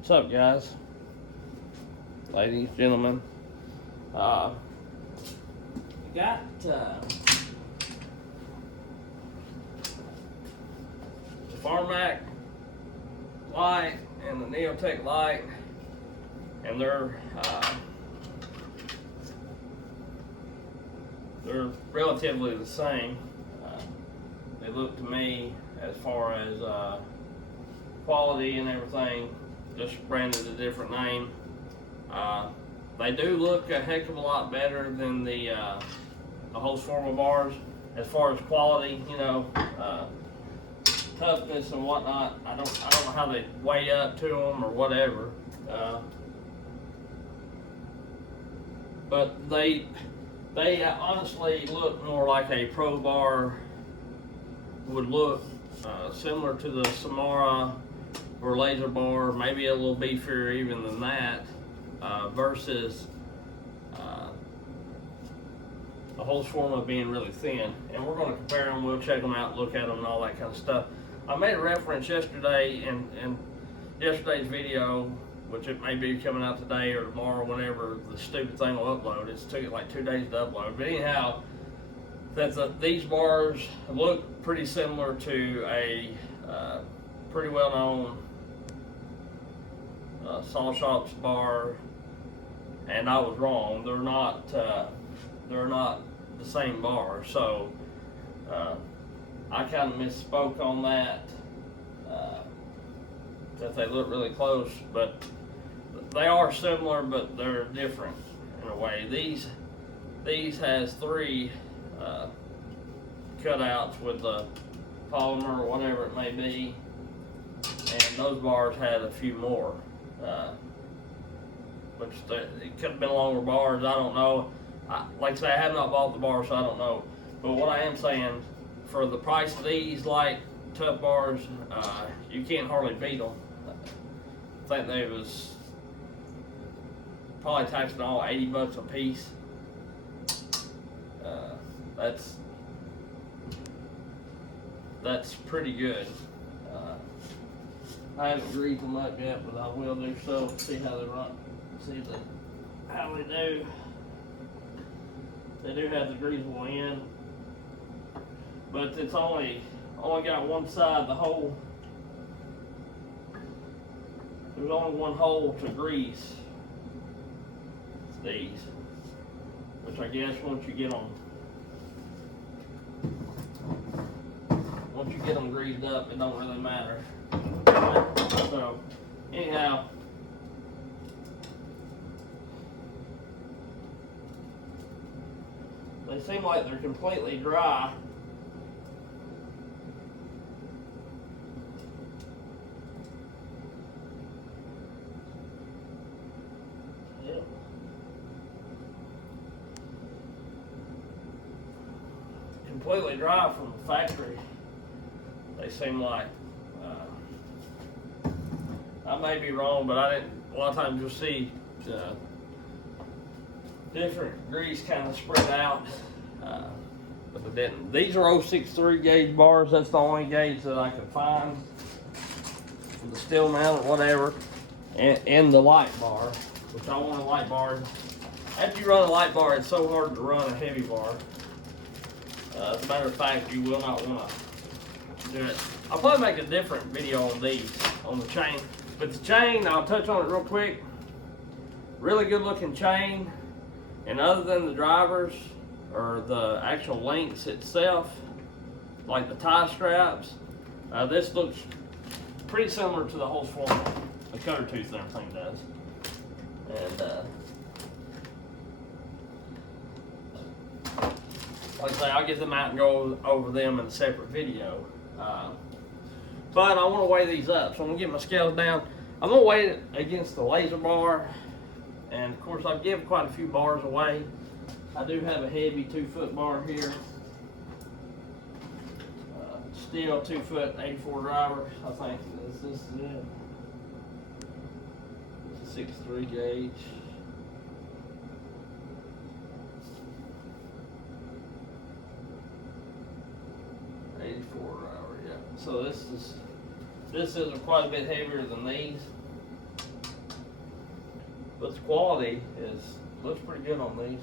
What's up, guys? Ladies, gentlemen. Got the FarmMac Light and the Neotec Light, and they're relatively the same. They look to me, as far as quality and everything, just branded a different name. They do look a heck of a lot better than the host formal bars as far as quality, you know, toughness and whatnot. I don't know how they weigh up to them or whatever, but they honestly look more like a pro bar would look, similar to the tsmura or laser bar, maybe a little beefier even than that, versus the whole forma being really thin. And we're going to compare them. We'll check them out, look at them, and all that kind of stuff. I made a reference yesterday in yesterday's video, which it may be coming out today or tomorrow, whenever the stupid thing will upload. It took it like 2 days to upload. But anyhow, that these bars look pretty similar to a pretty well-known saw shops bar, and I was wrong. They're not the same bar. So I kind of misspoke on that. That they look really close, but they are similar, but they're different in a way. These has 3 cutouts with the polymer or whatever it may be, and those bars had a few more, which it could have been longer bars. I don't know. Like I say, I have not bought the bar, so I don't know. But what I am saying, for the price of these light tough bars, you can't hardly beat them. I think they was probably taxing all $80 a piece. That's pretty good. I haven't greased them up yet, but I will do so. See how they run. See how they do. They do have the greasable end, but it's only got one side. The hole. There's only one hole to grease these, which I guess once you get them greased up, it don't really matter. So anyhow, they seem like they're completely dry. Yep. Completely dry from the factory. They seem like. I may be wrong, but I didn't. A lot of times you'll see different grease kind of spread out, but they didn't. These are 063 gauge bars. That's the only gauge that I could find. The Stihl mount or whatever, and the light bar, which I want a light bar. After you run a light bar, it's so hard to run a heavy bar. As a matter of fact, you will not want to do it. I'll probably make a different video on these, on the chain. But the chain, I'll touch on it real quick. Really good looking chain. And other than the drivers, or the actual links itself, like the tie straps, this looks pretty similar to the whole form. The cutter tooth and everything does. And like I say, I'll get them out and go over them in a separate video. But I want to weigh these up, so I'm going to get my scales down. I'm going to weigh it against the laser bar, and of course I've given quite a few bars away. I do have a heavy 2-foot bar here. Stihl 2-foot 84 driver, I think this is it. It's a 6.3 gauge. So this is quite a bit heavier than these. but the quality looks pretty good on these.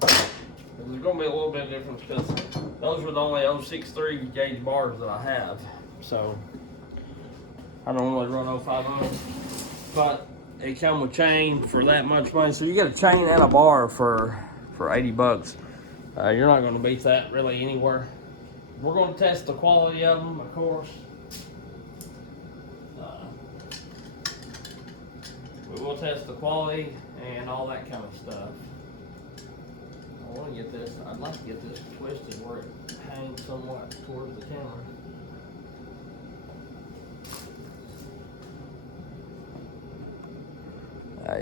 There's going to be a little bit of difference because those were the only 063 gauge bars that I have. So I don't normally run 050, but it come with chain for that much money. So you get a chain and a bar for 80 bucks. You're not going to beat that really anywhere. We're going to test the quality of them, of course. We will test the quality and all that kind of stuff. I want to get this, I'd like to get this twisted where it hangs somewhat towards the camera.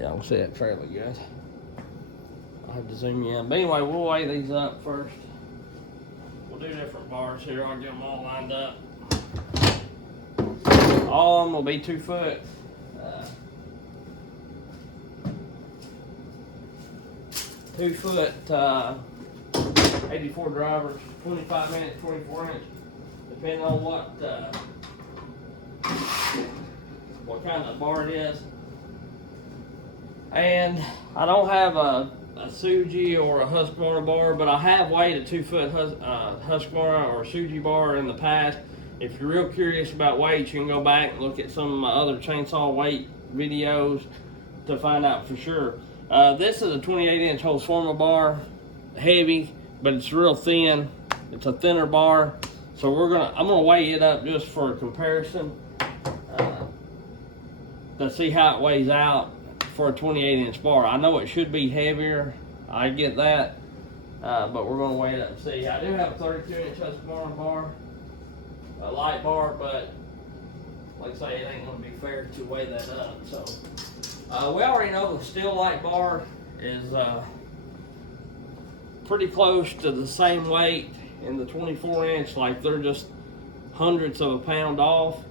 Y'all can see it fairly good. I'll have to zoom you in. But anyway, we'll weigh these up first. We'll do different bars here. I'll get them all lined up. All of them will be 2 foot. 2 foot 84 drivers, 25 inch, 24 inch, depending on what kind of bar it is. And I don't have a Suji or a Husqvarna bar, but I have weighed a 2 foot Husqvarna or Suji bar in the past. If you're real curious about weights, you can go back and look at some of my other chainsaw weight videos to find out for sure. This is a 28 inch Husqvarna bar, heavy, but it's real thin. It's a thinner bar, so I'm gonna weigh it up just for a comparison to see how it weighs out for a 28 inch bar. I know it should be heavier, I get that, but we're gonna weigh it up and see. I do have a 32 inch Husqvarna bar, a light bar, but like I say, it ain't gonna be fair to weigh that up. So we already know the Stihl light bar is pretty close to the same weight in the 24 inch, like they're just hundredths of a pound off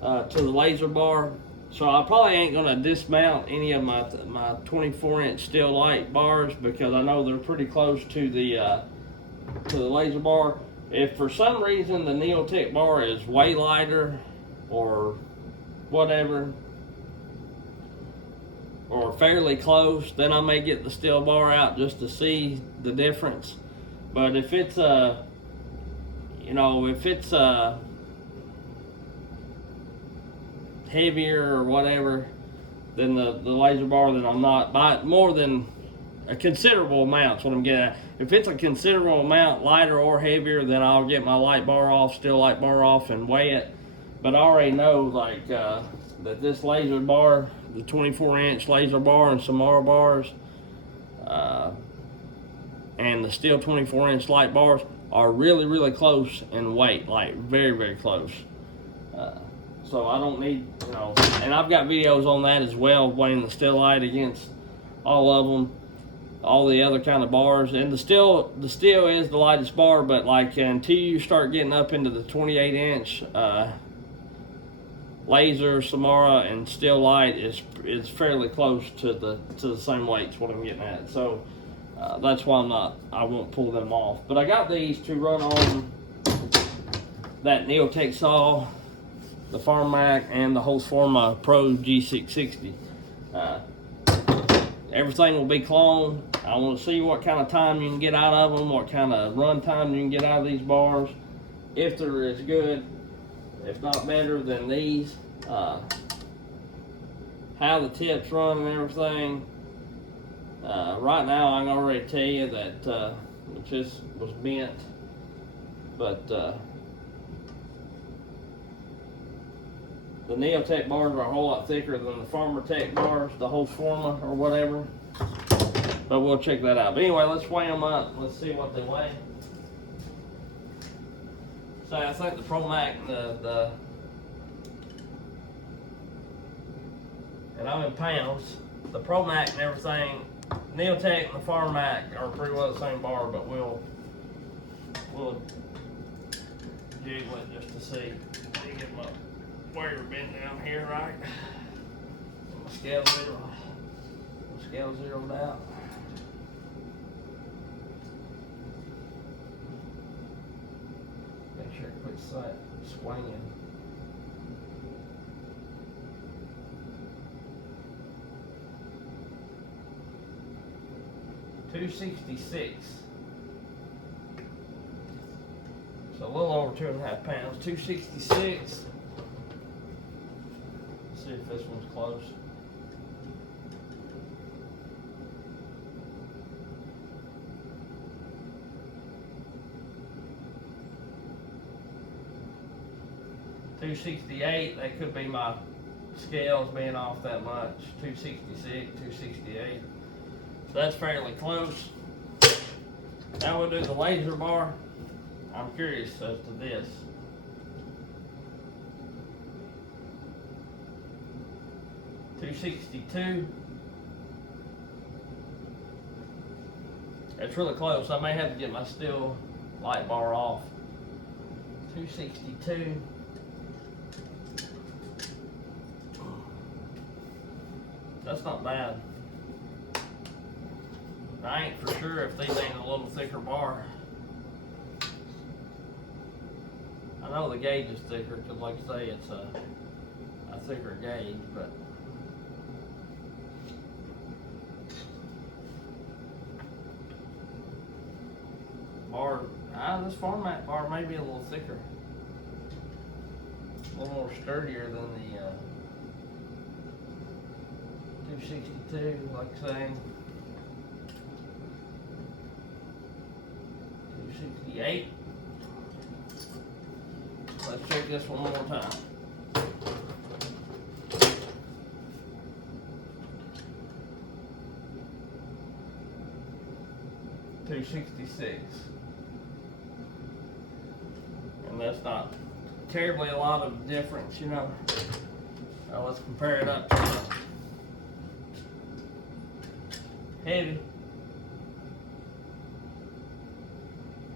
to the laser bar. So I probably ain't gonna dismount any of my 24 inch Stihl light bars because I know they're pretty close to the laser bar. If for some reason the Neotec bar is way lighter or whatever, or fairly close, then I may get the Stihl bar out just to see the difference. But if it's heavier or whatever than the laser bar, then I'm not by more than a considerable amount. That's what I'm getting at. If it's a considerable amount lighter or heavier, then I'll get my light bar off, Stihl light bar off, and weigh it. But I already know like that this laser bar, the 24 inch laser bar and tsmura bars, and the Stihl 24 inch light bars are really, really close in weight, like very, very close. So I don't need, and I've got videos on that as well, weighing the Stihl light against all of them, all the other kind of bars. And the Stihl is the lightest bar, but like until you start getting up into the 28 inch laser, tsmura, and Stihl light is fairly close to the same weights. What I'm getting at. So that's why I won't pull them off. But I got these to run on that Neotec saw, the FarmMac, and the Husqvarna Pro G660. Everything will be cloned. I want to see what kind of time you can get out of them, what kind of run time you can get out of these bars, if they're as good, if not better than these. How the tips run and everything. Right now I can already tell you that it just was bent, but the Neotec bars are a whole lot thicker than the FarmTech bars, the Husqvarna or whatever. But we'll check that out. But anyway, let's weigh them up. Let's see what they weigh. So I think the FarmMac, and I'm in pounds, the FarmMac and everything, Neotec and the FarmMac are pretty well the same bar, but we'll jiggle it just to see. Let me get my weigher bent down here, right? My scale zeroed out. Make sure it quits swinging. 266. So a little over 2.5 pounds. 266. Let's see if this one's close. $268. That could be my scales being off that much. 266, 268. So that's fairly close. Now we'll do the laser bar. I'm curious as to this. $262. It's really close. I may have to get my Stihl light bar off. 262. That's not bad. I ain't for sure if these ain't a little thicker bar. I know the gauge is thicker because, like I say, it's a thicker gauge, but this FarmMac bar may be a little thicker, a little more sturdier than the 262, like saying 268. Let's check this one more time. $266. And that's not terribly a lot of difference, you know. Now let's compare it up to the heavy.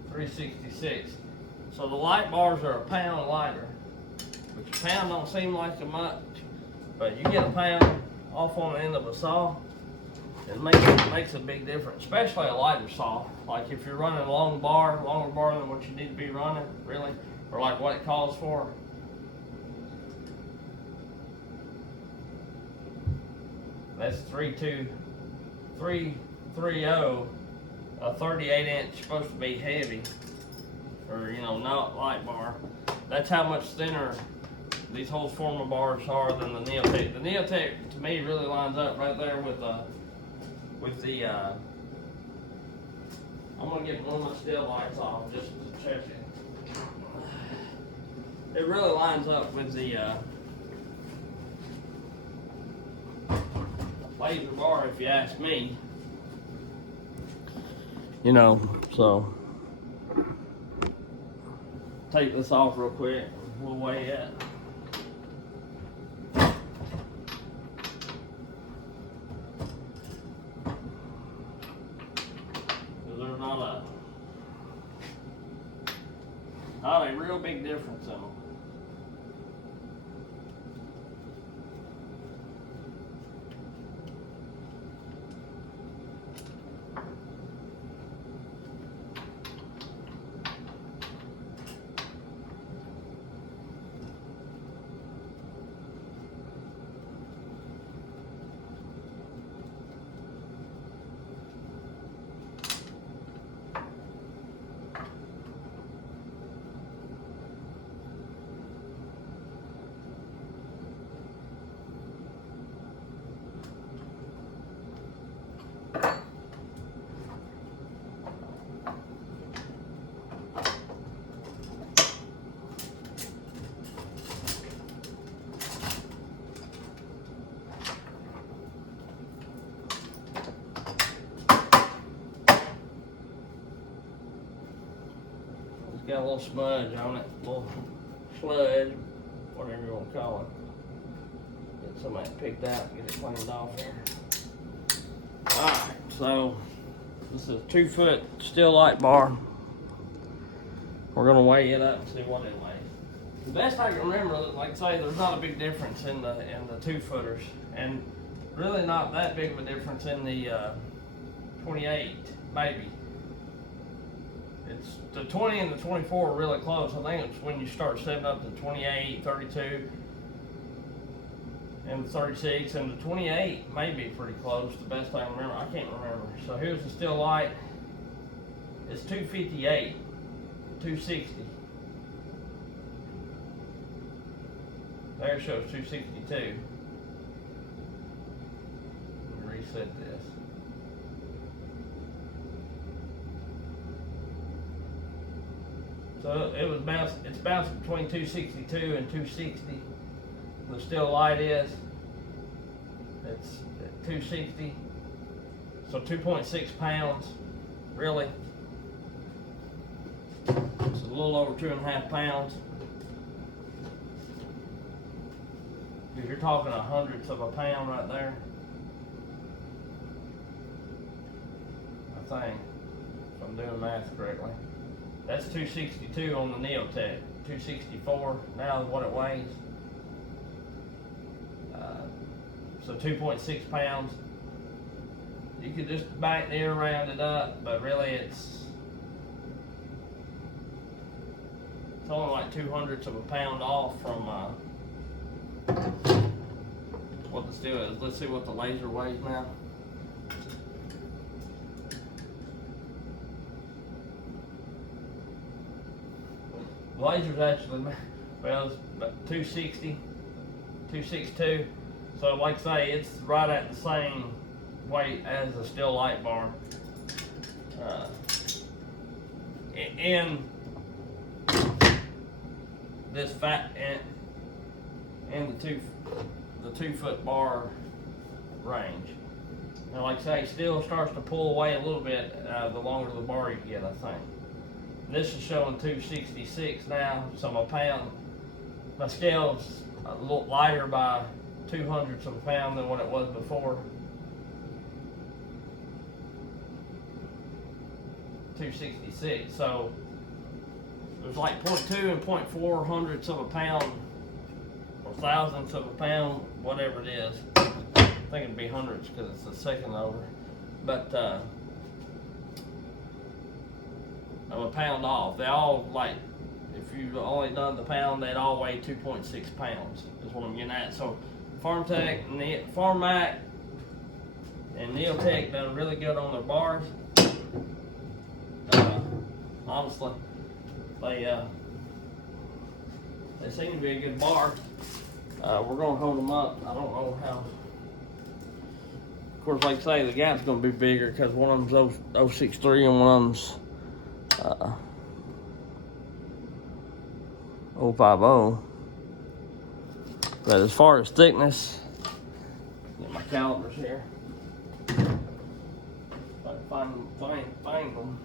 366. So the light bars are a pound lighter, which a pound don't seem like much, but you get a pound off on the end of a saw, it makes a big difference, especially a lighter saw. Like if you're running a longer bar than what you need to be running, really, or like what it calls for. That's 330, a 38 inch supposed to be heavy, or you know, not light bar. That's how much thinner these whole formal bars are than the Neotec. The Neotec to me really lines up right there with the I'm gonna get one of my Stihl lights off just to check it. It really lines up with the laser bar, if you ask me. You know, so take this off real quick. We'll weigh it. There's not a real big difference in them. Got a little smudge on it, a little sludge, whatever you want to call it. Get some of that picked out and get it cleaned off here. Alright, so this is a 2 foot Stihl light bar. We're going to weigh it up and see what it weighs. The best I can remember, like I say, there's not a big difference in the 2 footers, and really not that big of a difference in the 28, maybe. It's the 20 and the 24 are really close. I think it's when you start setting up the 28, 32, and the 36 and the 28 may be pretty close, the best I can remember. I can't remember. So here's the Stihl light. It's 258, 260. There it shows 262. Let me reset this. So it's bouncing between 262 and 260. The Stihl light is. It's at 260. So 2.6 pounds, really. It's a little over 2.5 pounds. You're talking a hundredth of a pound right there. I think, if I'm doing math correctly. That's 262 on the Neotec. 264 now is what it weighs. So 2.6 pounds. You could just back there, round it up, but really it's only like 2/100ths of a pound off from what the Stihl is. Let's see what the laser weighs now. The laser's actually, well, it's about 260, 262. So like I say, it's right at the same weight as the Stihl light bar. And this fat and the 2 foot bar range. Now like I say, Stihl starts to pull away a little bit the longer the bar you get, I think. This is showing 266 now, so my scale's a little lighter by 2/100ths of a pound than what it was before. 266, so there's like 0.2 and 0.4 of a pound or thousandths of a pound, whatever it is. I think it'd be hundredths because it's the second over, but of a pound off. They all, like, if you only done the pound, they'd all weigh 2.6 pounds is what I'm getting at. So FarmMac and Neotec done really good on their bars. Honestly, they seem to be a good bar. We're gonna hold them up. I don't know how. Of course, like I say, the gap's gonna be bigger because one of them's 063 and one of them's 050. But as far as thickness, get my calipers here. If I can find them.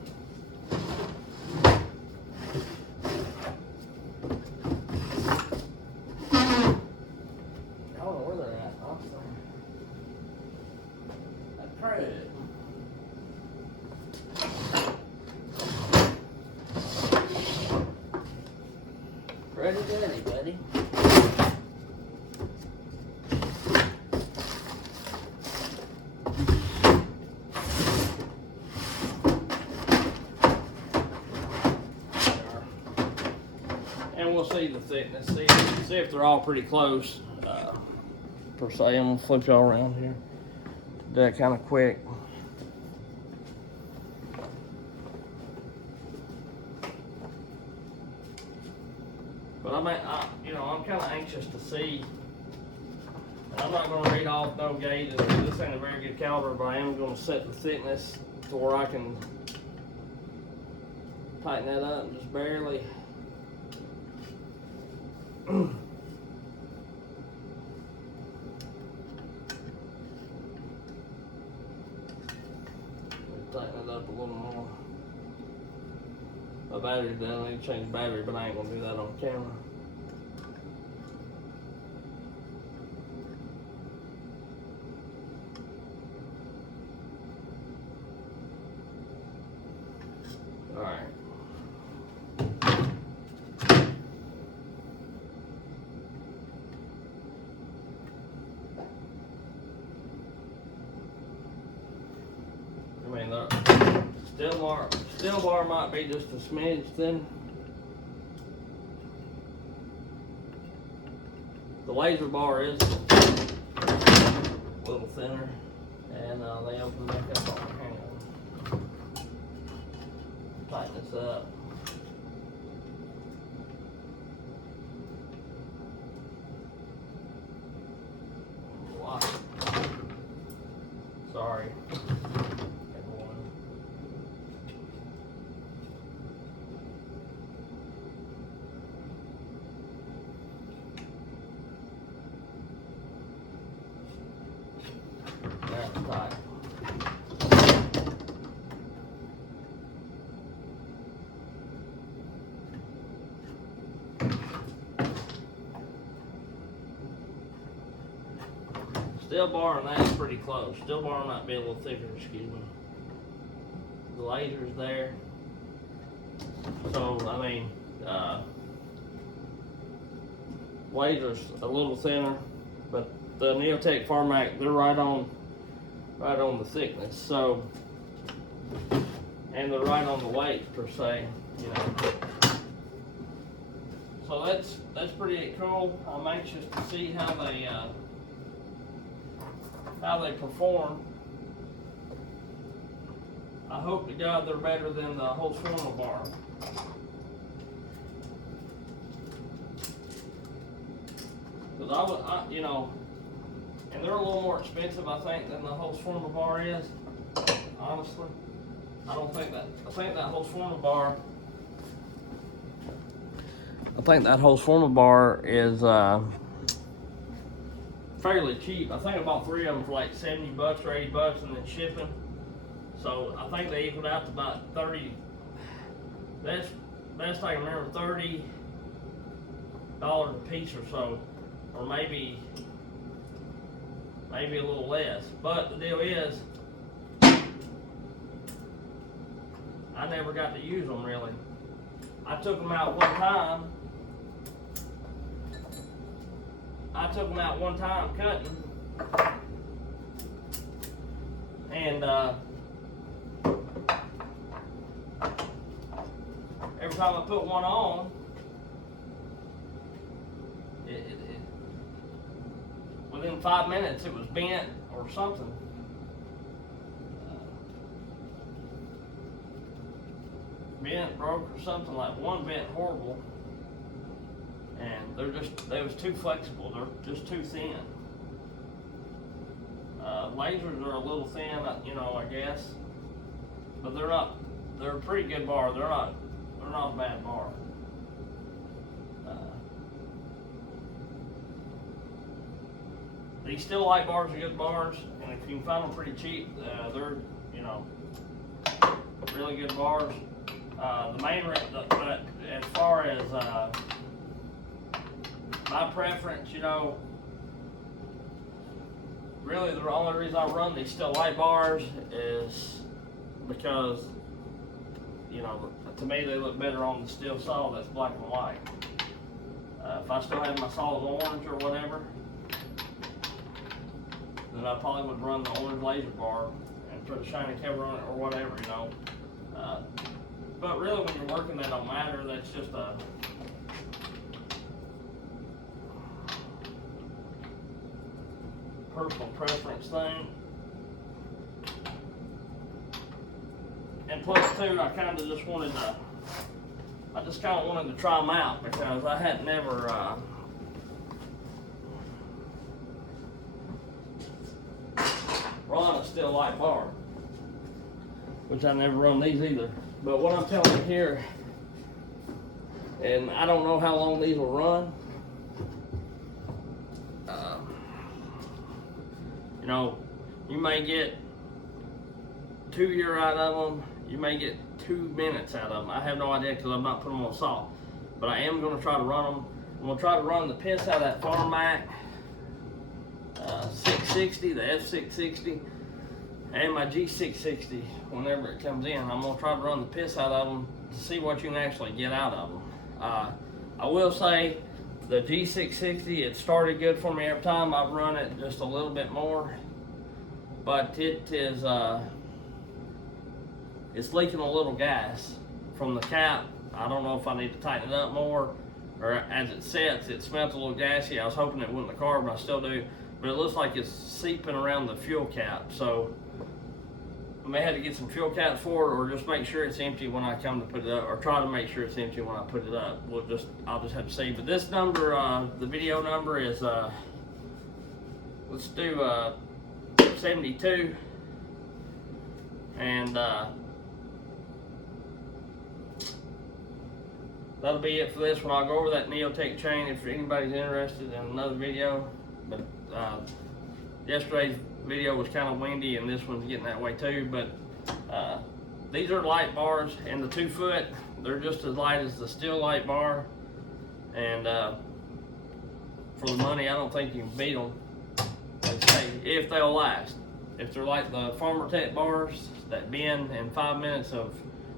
I don't know where they're at, honestly. That's pretty. Ready, ready, buddy. And we'll see the thickness, see if they're all pretty close, per se. I'm gonna flip y'all around here. Do that kind of quick. But I'm kind of anxious to see. And I'm not going to read off no gauges. This ain't a very good caliber, but I am going to set the thickness to where I can tighten that up just barely. Tighten it up a little more. My battery's down. I need to change the battery, but I ain't going to do that on camera. Alright. I mean, the Stihl bar might be just a smidge thin. The laser bar is a little thinner, and they open back up on their hand. Tighten this up. Sorry, everyone. That's tight. Still bar on that's pretty close. Still bar might be a little thicker, excuse me. The laser's there. So, I mean, laser's a little thinner, but the Neotec FarmMac, they're right on the thickness. So, and they're right on the weight per se, you know. So that's pretty cool. I'm anxious to see how they perform. I hope to God they're better than the whole tsmura bar. Because you know, and they're a little more expensive, I think, than the whole tsmura bar is. Honestly, I think that whole tsmura bar is fairly cheap. I think I bought 3 of them for like $70 or $80 and then shipping. So I think they equaled out to about 30. Best I can remember, $30 a piece or so, or maybe a little less. But the deal is, I never got to use them really. I took them out one time. Cutting, and every time I put one on, within 5 minutes it was bent or something. Bent, broke, or something. Like one bent horrible. And they was too flexible. They're just too thin. Lasers are a little thin, you know, I guess, but they're a pretty good bar. They're not a bad bar. These Stihl light bars are good bars, and if you can find them pretty cheap, they're, you know, really good bars. But as far as my preference, you know, really the only reason I run these Stihl light bars is because, you know, to me they look better on the Stihl saw that's black and white. If I still had my solid orange or whatever, then I probably would run the orange laser bar and put a shiny cover on it or whatever, you know. But really when you're working, that don't matter. That's just a personal preference thing. And plus too, I kind of just wanted to try them out because I had never run a Stihl light bar, which I never run these either. But what I'm telling you here, and I don't know how long these will run. You know, you may get 2 years out of them. You may get 2 minutes out of them. I have no idea because I'm not putting them on salt. But I am going to try to run them. I'm going to try to run the piss out of that FarmMac 660, the F660, and my G660 whenever it comes in. I'm going to try to run the piss out of them to see what you can actually get out of them. I will say the G660, it started good for me every time. I've run it just a little bit more, but it is it's leaking a little gas from the cap. I don't know if I need to tighten it up more or as it sets, it smells a little gassy. I was hoping it wasn't the carbon, I still do, but it looks like it's seeping around the fuel cap. So I may have to get some fuel caps for it, or just make sure it's empty when I come to put it up, or try to make sure it's empty when I put it up. I'll just have to see. But this number, the video number is, let's do 72, and that'll be it for this one. I'll go over that Neotec chain if anybody's interested in another video. But yesterday's video was kind of windy, and this one's getting that way too. But these are light bars, and the 2 foot, they're just as light as the Stihl light bar. And for the money, I don't think you can beat them. Like I say, if they'll last. If they're like the FarmMac bars that bend in 5 minutes of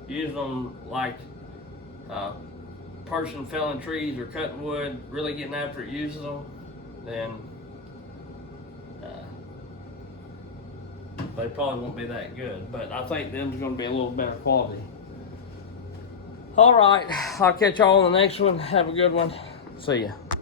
using them, like person felling trees or cutting wood, really getting after it using them, then they probably won't be that good. But I think them's going to be a little better quality. All right, I'll catch y'all on the next one. Have a good one. See ya.